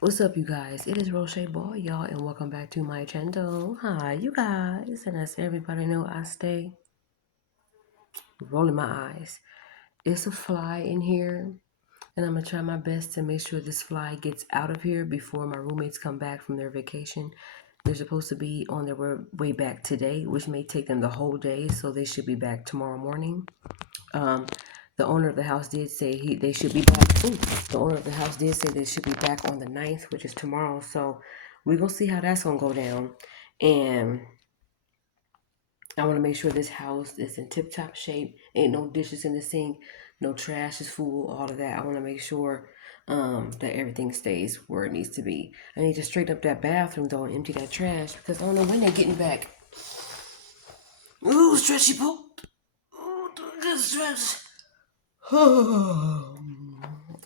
What's up, you guys? It is Roche Boy, y'all, and welcome back to my channel. Hi, you guys, and as everybody know, I stay rolling my eyes. It's a fly in here, and I'm gonna try my best to make sure this fly gets out of here before my roommates come back from their vacation. They're supposed to be on their way back today, which may take them the whole day, so they should be back tomorrow morning. Um, the owner of the house did say they should be back. Ooh, the owner of the house did say they should be back on the 9th, which is tomorrow. So we're gonna see how that's gonna go down. And I want to make sure this house is in tip top shape. Ain't no dishes in the sink, no trash is full, all of that. I want to make sure that everything stays where it needs to be. I need to straighten up that bathroom though and empty that trash because I don't know when they're getting back. Ooh, stretchy pull. Ooh, good stretch.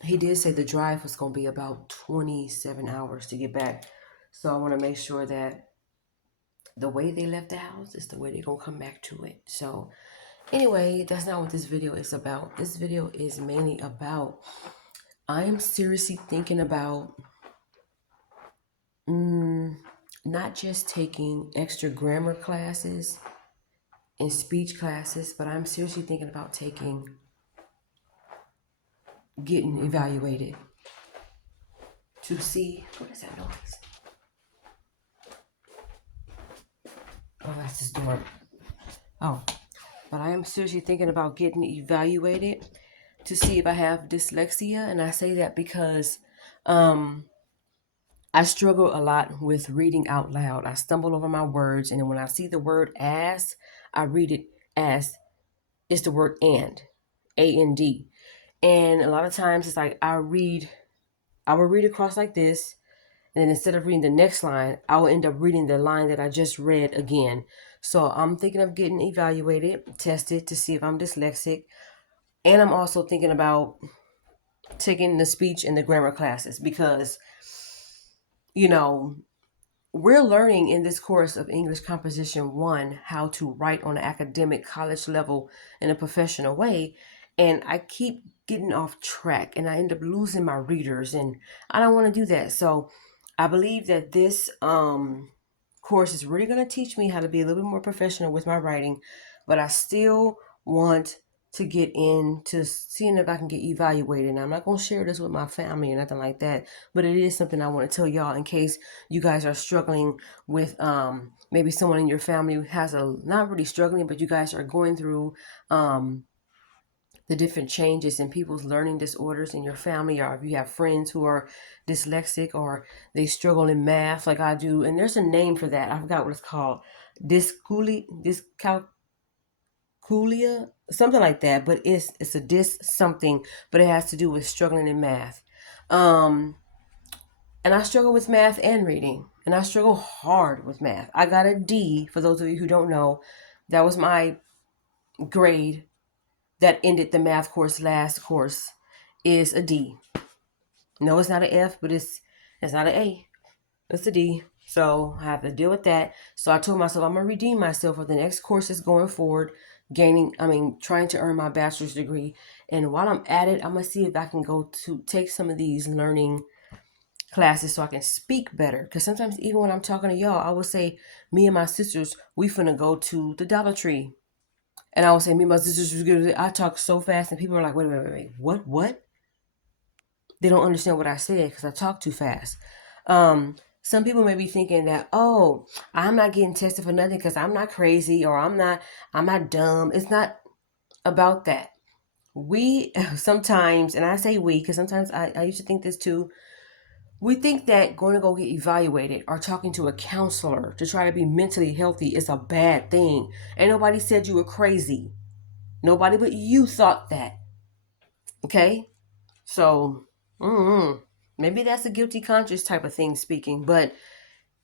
He did say the drive was going to be about 27 hours to get back. So I want to make sure that the way they left the house is the way they're going to come back to it. So anyway, that's not what this video is about. This video is mainly about I'm seriously thinking about not just taking extra grammar classes and speech classes, but I'm seriously thinking about getting evaluated to see, what is that noise? Oh, that's his door. Oh, but I am seriously thinking about getting evaluated to see if I have dyslexia. And I say that because I struggle a lot with reading out loud. I stumble over my words. And then when I see the word as, I read it as it's the word and, A-N-D. And a lot of times it's like I will read across like this. And then instead of reading the next line, I will end up reading the line that I just read again. So I'm thinking of getting evaluated, tested to see if I'm dyslexic. And I'm also thinking about taking the speech and the grammar classes because, you know, we're learning in this course of English Composition 1 how to write on an academic college level in a professional way. And I keep getting off track and I end up losing my readers. And I don't want to do that. So I believe that this course is really going to teach me how to be a little bit more professional with my writing. But I still want to get into seeing if I can get evaluated. And I'm not going to share this with my family or nothing like that, but it is something I want to tell y'all in case you guys are struggling with maybe someone in your family has not really struggling, but you guys are going through the different changes in people's learning disorders in your family, or if you have friends who are dyslexic or they struggle in math like I do. And there's a name for that. I forgot what it's called. Dyscalculia, something like that, but it's a something, but it has to do with struggling in math. And I struggle with math and reading, and I struggle hard with math. I got a D, for those of you who don't know. That was my grade that ended the math course. Last course is a D. No, it's not an F, but it's not an A. It's a D. So I have to deal with that. So I told myself I'm gonna redeem myself for the next courses going forward, trying to earn my bachelor's degree. And while I'm at it, I'm gonna see if I can go to take some of these learning classes so I can speak better. Because sometimes even when I'm talking to y'all, I will say, me and my sisters, we finna go to the Dollar Tree. And I will say, me and my sisters was good. I talk so fast and people are like, wait. What? They don't understand what I said because I talk too fast. Some people may be thinking that, oh, I'm not getting tested for nothing because I'm not crazy or I'm not dumb. It's not about that. We sometimes, and I say we because sometimes I used to think this too. We think that going to go get evaluated or talking to a counselor to try to be mentally healthy is a bad thing. Ain't nobody said you were crazy. Nobody but you thought that. Okay? So, maybe that's a guilty conscience type of thing speaking. But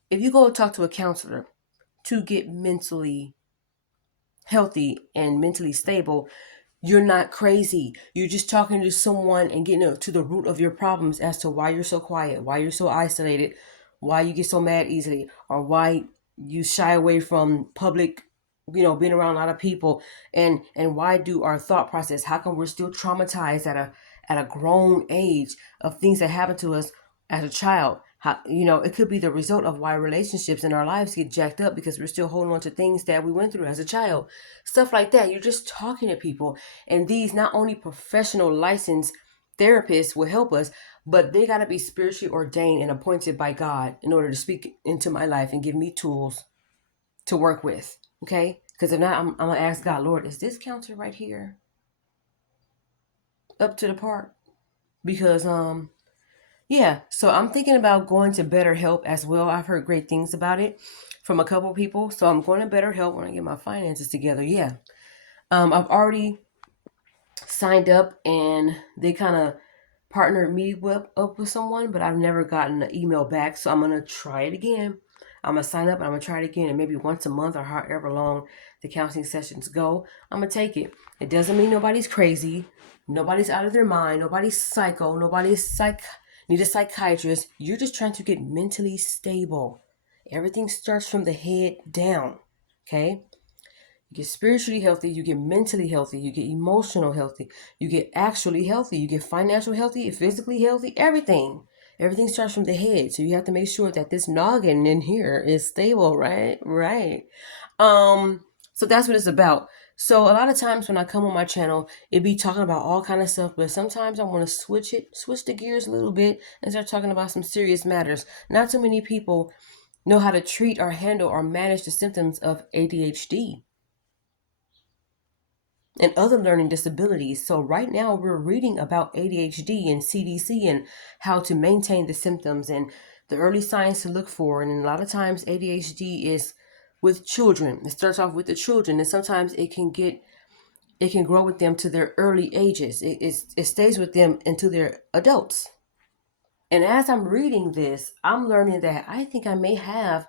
if you go talk to a counselor to get mentally healthy and mentally stable, you're not crazy. You're just talking to someone and getting to the root of your problems as to why you're so quiet, why you're so isolated, why you get so mad easily, or why you shy away from public, being around a lot of people, and why do our thought process, how come we're still traumatized at a grown age of things that happen to us? as a child. How, it could be the result of why relationships in our lives get jacked up because we're still holding on to things that we went through as a child. Stuff like that. You're just talking to people. And these not only professional licensed therapists will help us, but they got to be spiritually ordained and appointed by God in order to speak into my life and give me tools to work with. Okay? Because if not, I'm going to ask God, Lord, is this counselor right here up to the part? Because, yeah, so I'm thinking about going to BetterHelp as well. I've heard great things about it from a couple people. So I'm going to BetterHelp when I get my finances together. Yeah. I've already signed up and they kind of partnered me up with someone, but I've never gotten an email back. So I'm going to try it again. I'm going to sign up and I'm going to try it again. And maybe once a month or however long the counseling sessions go, I'm going to take it. It doesn't mean nobody's crazy. Nobody's out of their mind. Nobody's psycho. Nobody's need a psychiatrist. You're just trying to get mentally stable. Everything starts from the head down. Okay? You get spiritually healthy, you get mentally healthy, you get emotional healthy, you get actually healthy, you get financial healthy, physically healthy, everything. Everything starts from the head. So you have to make sure that this noggin in here is stable, right? Right. So that's what it's about. So a lot of times when I come on my channel, it be talking about all kind of stuff, but sometimes I want to switch the gears a little bit and start talking about some serious matters. Not too many people know how to treat or handle or manage the symptoms of ADHD and other learning disabilities. So right now we're reading about ADHD and CDC and how to maintain the symptoms and the early signs to look for. And a lot of times ADHD is with children. It starts off with the children, and sometimes it can grow with them to their early ages. It stays with them until they're adults. And as I'm reading this, I'm learning that I think I may have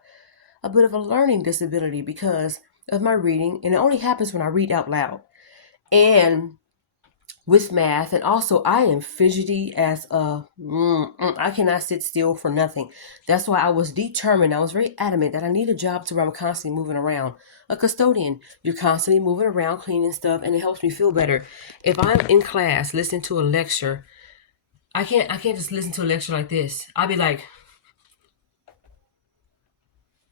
a bit of a learning disability because of my reading, and it only happens when I read out loud. And with math, and also I am fidgety as I cannot sit still for nothing. That's why I was determined, I was very adamant that I need a job to where I'm constantly moving around. A custodian, you're constantly moving around cleaning stuff, and it helps me feel better. If I'm in class listening to a lecture, I can't just listen to a lecture like this. I'll be like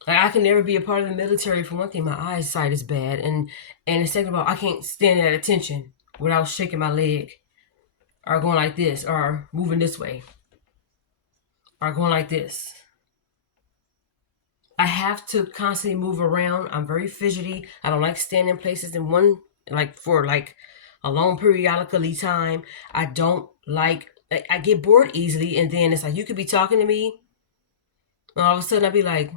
I can never be a part of the military. For one thing, my eyesight is bad, and the second of all, I can't stand at attention without shaking my leg or going like this or moving this way or going like this. I have to constantly move around. I'm very fidgety. I don't like standing in places in one for a long periodically time. I don't like I get bored easily, and then it's like you could be talking to me and all of a sudden I'd be like,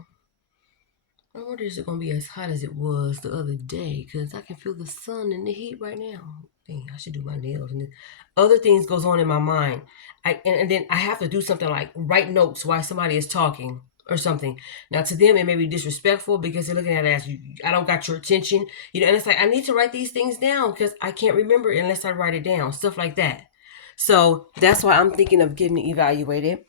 I wonder is it gonna be as hot as it was the other day? Cause I can feel the sun and the heat right now. Dang, I should do my nails. And then other things goes on in my mind. And then I have to do something like write notes while somebody is talking or something. Now to them it may be disrespectful because they're looking at it as I don't got your attention. And it's like I need to write these things down because I can't remember it unless I write it down. Stuff like that. So that's why I'm thinking of getting evaluated.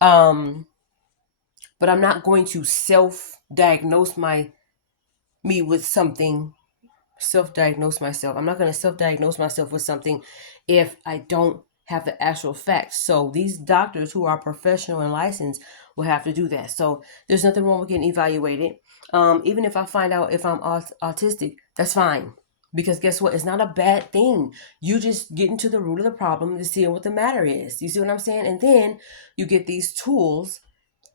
But I'm not going to self-diagnose me with something, self-diagnose myself. I'm not going to self-diagnose myself with something if I don't have the actual facts. So these doctors who are professional and licensed will have to do that. So there's nothing wrong with getting evaluated. Even if I find out if I'm autistic, that's fine. Because guess what? It's not a bad thing. You just get into the root of the problem to see what the matter is. You see what I'm saying? And then you get these tools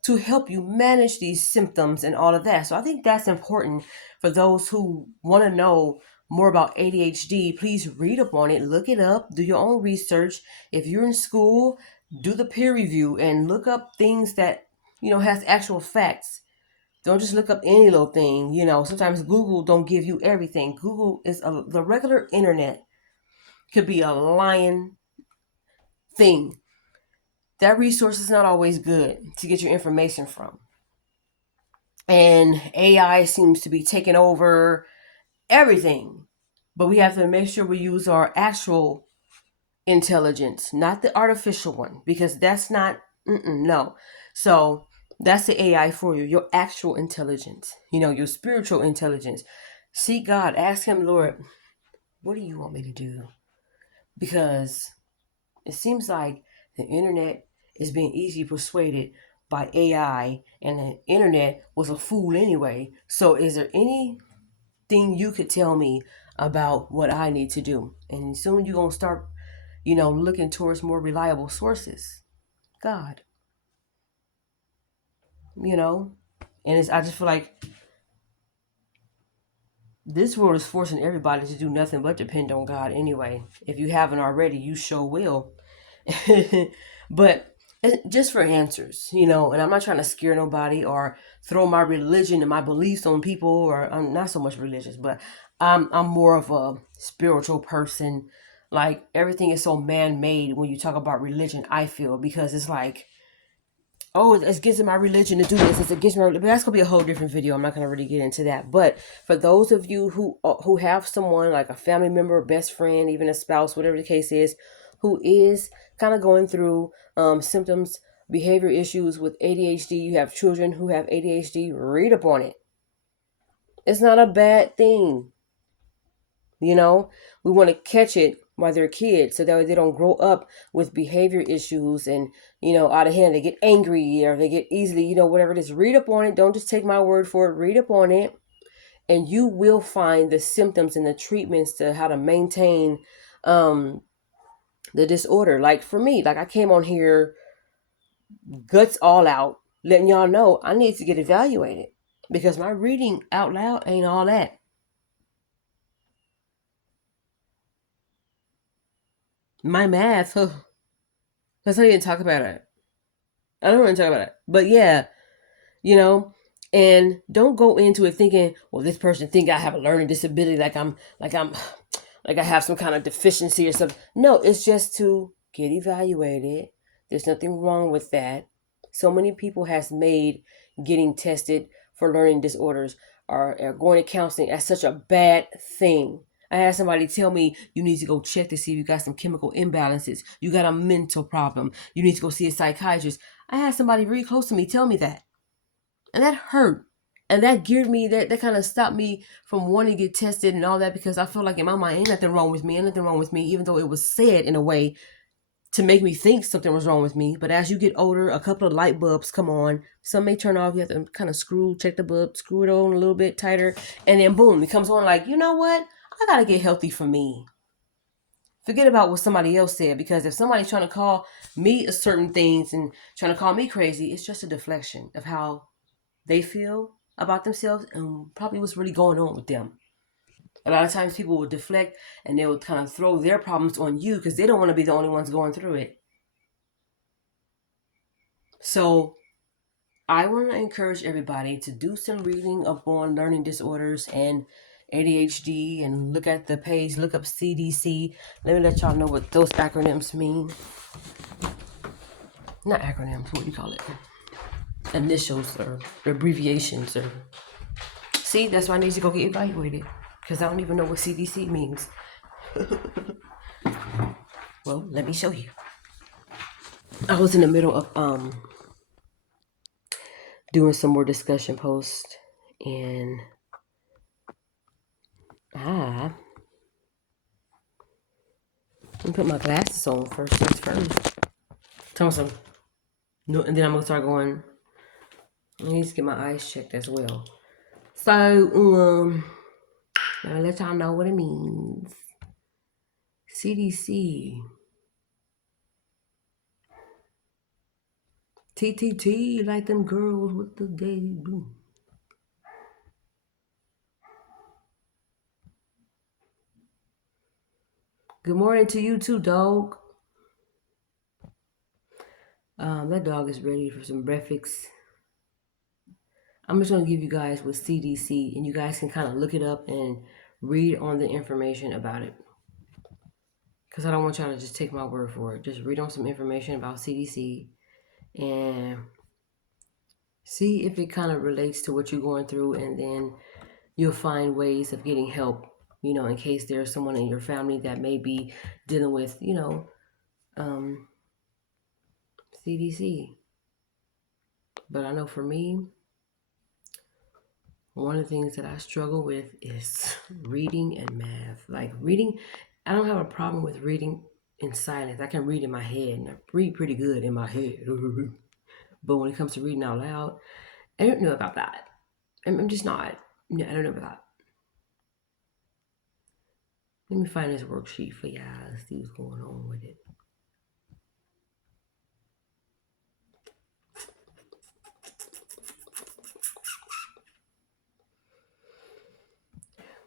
to help you manage these symptoms and all of that. So I think that's important for those who want to know more about ADHD. Please read up on it, look it up, do your own research. If you're in school, do the peer review and look up things that, has actual facts. Don't just look up any little thing. Sometimes Google don't give you everything. Google is the regular internet could be a lying thing. That resource is not always good to get your information from. And AI seems to be taking over everything. But we have to make sure we use our actual intelligence, not the artificial one, because that's not, no. So that's the AI for you, your actual intelligence, your spiritual intelligence. Seek God, ask Him, Lord, what do you want me to do? Because it seems like the internet is being easily persuaded by AI, and the internet was a fool anyway. So is there anything you could tell me about what I need to do? And soon you're gonna start, looking towards more reliable sources. God, you know? And I just feel like this world is forcing everybody to do nothing but depend on God anyway. If you haven't already, you sure will. But just for answers, and I'm not trying to scare nobody or throw my religion and my beliefs on people, or I'm not so much religious, but I'm more of a spiritual person. Like everything is so man-made when you talk about religion, I feel, because it's like, oh, it's against my religion to do this. It's against my religion. But that's gonna be a whole different video. I'm not gonna really get into that. But for those of you who have someone like a family member, best friend, even a spouse, whatever the case is, who is kind of going through symptoms, behavior issues with ADHD, you have children who have ADHD, read up on it. It's not a bad thing. We want to catch it while they're kids so that way they don't grow up with behavior issues and, out of hand. They get angry or they get easily, whatever it is. Read up on it. Don't just take my word for it. Read up on it. And you will find the symptoms and the treatments to how to maintain the disorder. Like for me, like I came on here guts all out, letting y'all know I need to get evaluated because my reading out loud ain't all that. My math, let's not even talk about it. I don't want to talk about it. But yeah, you know, and don't go into it thinking, well, this person think I have a learning disability, like I have some kind of deficiency or something. No, it's just to get evaluated. There's nothing wrong with that. So many people has made getting tested for learning disorders or going to counseling as such a bad thing. I had somebody tell me you need to go check to see if you got some chemical imbalances. You got a mental problem. You need to go see a psychiatrist. I had somebody really close to me tell me that. And that hurt. And that geared me, that kind of stopped me from wanting to get tested and all that, because I feel like in my mind, ain't nothing wrong with me, even though it was said in a way to make me think something was wrong with me. But as you get older, a couple of light bulbs come on. Some may turn off. You have to kind of check the bulb, screw it on a little bit tighter. And then boom, it comes on like, you know what? I got to get healthy for me. Forget about what somebody else said, because if somebody's trying to call me a certain things and trying to call me crazy, it's just a deflection of how they feel about themselves and probably what's really going on with them. A lot of times people will deflect and they will kind of throw their problems on you because they don't want to be the only ones going through it. So I want to encourage everybody to do some reading upon learning disorders and ADHD and look at the page, look up CDC. Let me let y'all know what those acronyms mean. Not acronyms, what do you call it? Initials or abbreviations or... See, that's why I need to go get evaluated, because I don't even know what CDC means. Well, let me show you. I was in the middle of doing some more discussion posts, and let me put my glasses on first things first. Tell me something. No, and then I'm gonna start going. I need to get my eyes checked as well. So I'll let y'all know what it means. CDC. TTT, like them girls with the gay blue. Good morning to you too, dog. That dog is ready for some breakfast. I'm just going to give you guys what CDC, and you guys can kind of look it up and read on the information about it. Because I don't want y'all to just take my word for it. Just read on some information about CDC and see if it kind of relates to what you're going through, and then you'll find ways of getting help, in case there's someone in your family that may be dealing with, CDC. But I know for me, one of the things that I struggle with is reading and math. Like reading, I don't have a problem with reading in silence. I can read in my head, and I read pretty good in my head. But when it comes to reading out loud, I don't know about that. I'm just not. No, I don't know about that. Let me find this worksheet for y'all and see what's going on with it.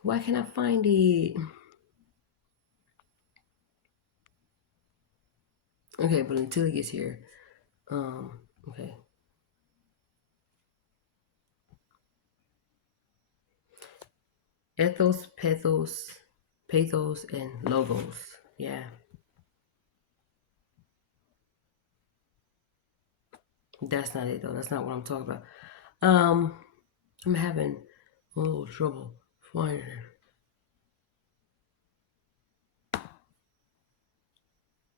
Why can't I find it? Okay, but until it gets here, okay. Ethos, pathos, and logos. Yeah, that's not it though. That's not what I'm talking about. Um, I'm having a little trouble finding it.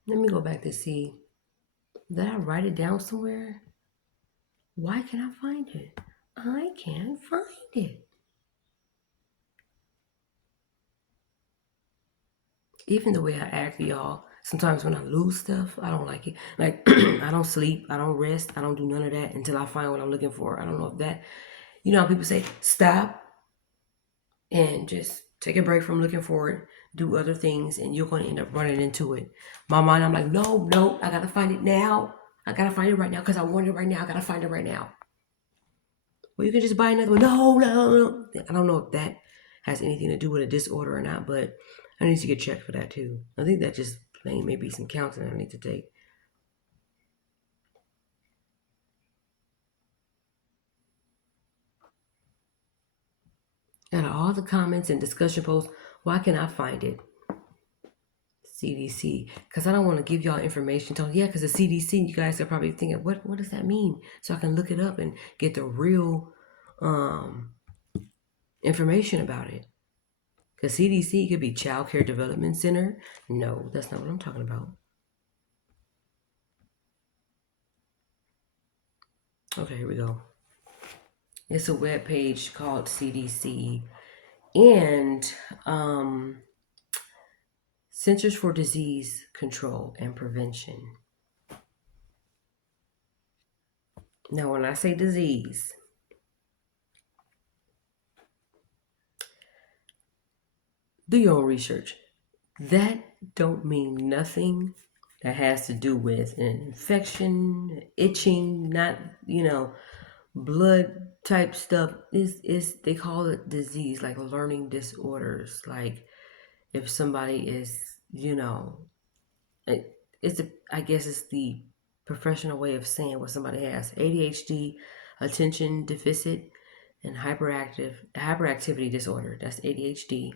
Let me go back to see. Did I write it down somewhere? Why can't I find it? I can't find it. Even the way I act, y'all. Sometimes when I lose stuff, I don't like it. Like I don't sleep, I don't rest, I don't do none of that until I find what I'm looking for. I don't know if that, you know, how people say stop and just take a break from looking for it, do other things, and you're going to end up running into it. My mind, I'm like, no, no, I gotta find it now. I gotta find it right now because I want it right now. I gotta find it right now. Well, you can just buy another one. No, no, no. I don't know if that has anything to do with a disorder or not, but I need to get checked for that too. I think that just plain maybe some counseling I need to take. Out of all the comments and discussion posts, why can I find it? CDC, because I don't want to give y'all information. Yeah, because the CDC, you guys are probably thinking, what does that mean? So I can look it up and get the real information about it. Because CDC could be Child Care Development Center. No, that's not what I'm talking about. Okay, here we go. It's a web page called CDC and Centers for Disease Control and Prevention. Now, when I say disease, do your own research. That don't mean nothing that has to do with an infection, itching, not, blood type stuff. Is they call it disease, like learning disorders. Like if somebody is, I guess it's the professional way of saying what somebody has. ADHD, attention deficit, and hyperactivity disorder. That's ADHD.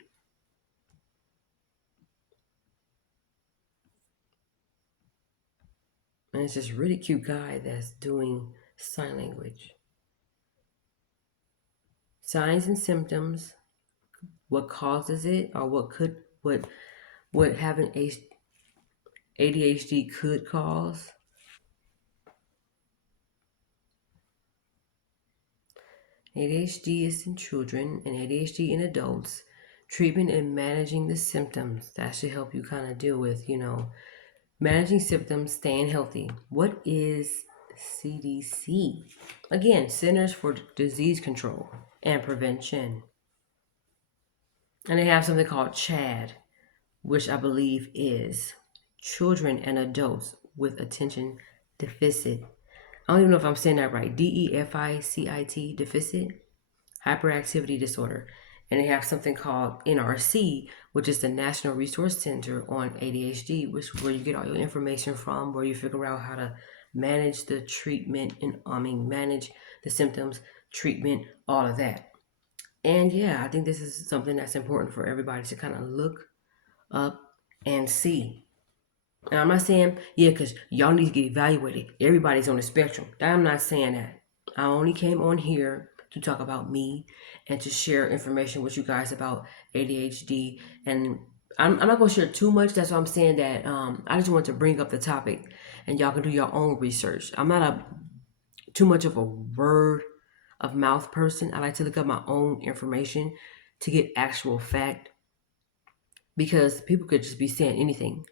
And it's this really cute guy that's doing sign language. Signs and symptoms, what causes it, or what having ADHD could cause. ADHD is in children and ADHD in adults. Treatment and managing the symptoms. That should help you kind of deal with, managing symptoms, staying healthy. What is CDC? Again, Centers for Disease Control and Prevention. And they have something called CHAD, which I believe is Children and Adults with Attention Deficit. I don't even know if I'm saying that right. DEFICIT, deficit, hyperactivity disorder. And they have something called NRC, which is the National Resource Center on ADHD, which is where you get all your information from, where you figure out how to manage the treatment and manage the symptoms, treatment, all of that. And yeah, I think this is something that's important for everybody to kind of look up and see. And I'm not saying, yeah, because y'all need to get evaluated. Everybody's on the spectrum. I'm not saying that. I only came on here to talk about me and to share information with you guys about ADHD. And I'm not going to share too much. That's why I'm saying that I just want to bring up the topic and y'all can do your own research. I'm not too much of a word of mouth person. I like to look up my own information to get actual fact because people could just be saying anything.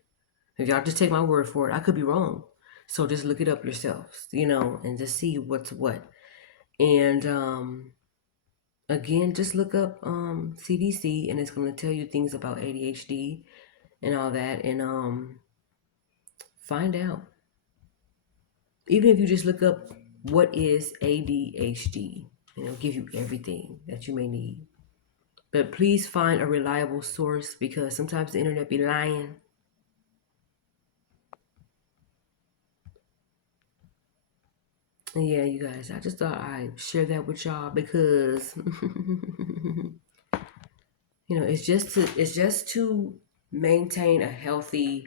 If y'all just take my word for it, I could be wrong. So just look it up yourselves, and just see what's what. And again, just look up CDC, and it's going to tell you things about ADHD and all that, and find out. Even if you just look up what is ADHD, and it'll give you everything that you may need. But please find a reliable source, because sometimes the internet be lying. And yeah, you guys, I just thought I'd share that with y'all, because it's just to maintain a healthy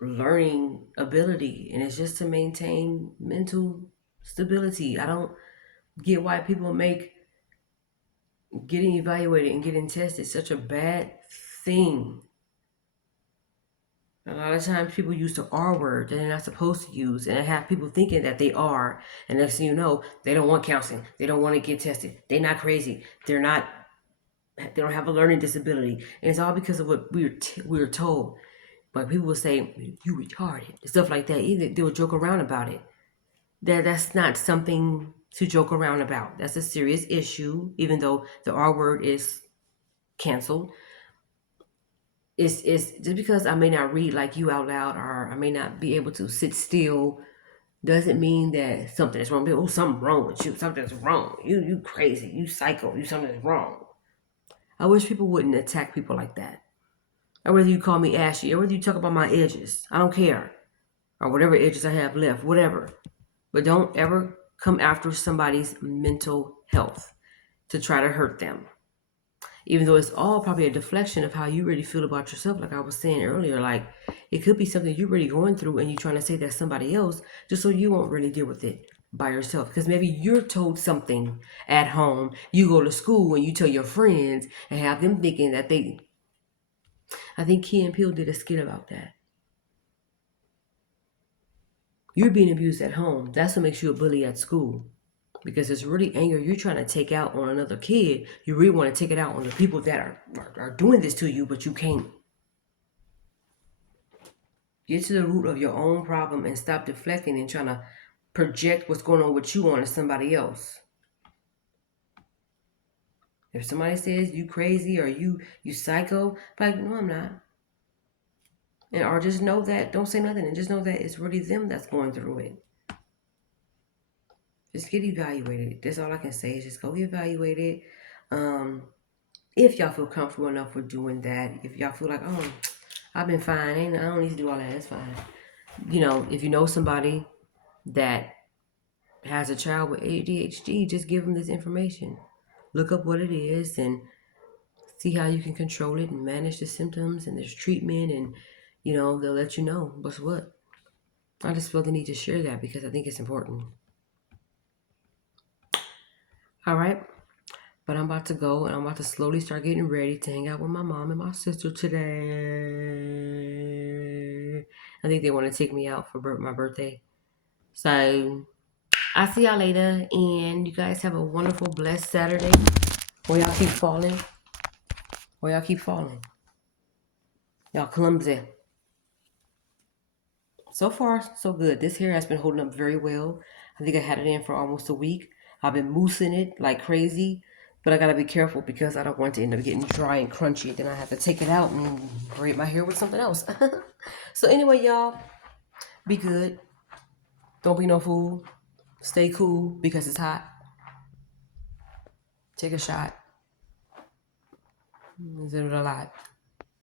learning ability, and it's just to maintain mental stability. I don't get why people make getting evaluated and getting tested such a bad thing. A lot of times people use the R word that they're not supposed to use, and I have people thinking that they are, and next thing you know, they don't want counseling, they don't want to get tested, they're not crazy, they don't have a learning disability, and it's all because of what we were told. But people will say, you retarded, and stuff like that. Either they'll joke around about it. That's not something to joke around about. That's a serious issue, even though the R word is canceled. It's just because I may not read like you out loud, or I may not be able to sit still, doesn't mean that something is wrong. Oh, something wrong with you. Something's wrong. You crazy. You psycho. Something's wrong. I wish people wouldn't attack people like that. Or whether you call me ashy, or whether you talk about my edges, I don't care. Or whatever edges I have left, whatever. But don't ever come after somebody's mental health to try to hurt them. Even though it's all probably a deflection of how you really feel about yourself, like I was saying earlier. Like, it could be something you're really going through, and you're trying to say that somebody else, just so you won't really deal with it by yourself. Because maybe you're told something at home, you go to school, and you tell your friends, and have them thinking that they... I think Key and Peele did a skit about that. You're being abused at home. That's what makes you a bully at school. Because it's really anger you're trying to take out on another kid. You really want to take it out on the people that are doing this to you, but you can't. Get to the root of your own problem and stop deflecting and trying to project what's going on with you onto somebody else. If somebody says you crazy or you psycho, like, no, I'm not. And or just know that, don't say nothing, and just know that it's really them that's going through it. Just get evaluated. That's all I can say, is just go get evaluated. If y'all feel comfortable enough with doing that, if y'all feel like, oh, I've been fine, I don't need to do all that, it's fine. If you know somebody that has a child with ADHD, just give them this information. Look up what it is and see how you can control it and manage the symptoms, and there's treatment, and they'll let you know what's what. I just feel the need to share that because I think it's important. All right. But I'm about to go, and I'm about to slowly start getting ready to hang out with my mom and my sister today. I think they want to take me out for my birthday. So I'll see y'all later, and you guys have a wonderful, blessed Saturday. Where y'all keep falling. Y'all clumsy. So far, so good. This hair has been holding up very well. I think I had it in for almost a week. I've been moussing it like crazy, but I gotta be careful because I don't want it to end up getting dry and crunchy. Then I have to take it out and braid my hair with something else. So anyway, y'all, be good. Don't be no fool. Stay cool because it's hot. Take a shot. Is it a lot?